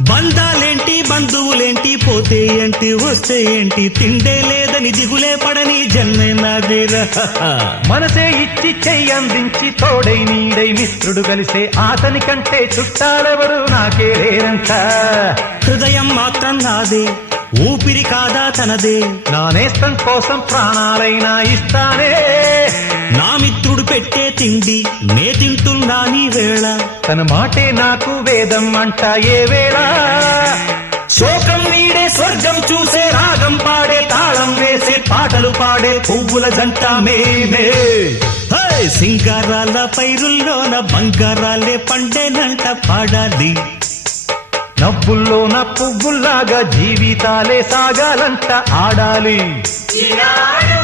బంధాలేంటి బంధువులేంటి పోతే ఏంటి వస్తే ఏంటి తిండే లేదని దిగులే పడని జన్మే నాదేరా మనసే ఇచ్చి చెయ్యందించి తోడై నీడై మిత్రుడు కలిసే అతని కంటే చుట్టాలెవరు నాకే లేరంట హృదయం మాత్రం నాదే ఊపిరి కాదా తనదే నా నేస్తం కోసం ప్రాణాలైనా ఇస్తానే నా మిత్రుడు పెట్టే తిండి నే తింటున్నా నీ వేళ తన మాటే నాకు వేదం అంట ఏ వేళ శోకం నీడే స్వర్గం చూసే రాగం పాడే తాళం వేసే పాటలు పాడే పువ్వుల జంట మేమే సింగారాల పైరుల్లోన బంగారాలే పండేనంట పాడాలి నవ్వుల్లోన పువ్వుల్లాగా జీవితాలే సాగాలంట ఆడాలి ఈనాడు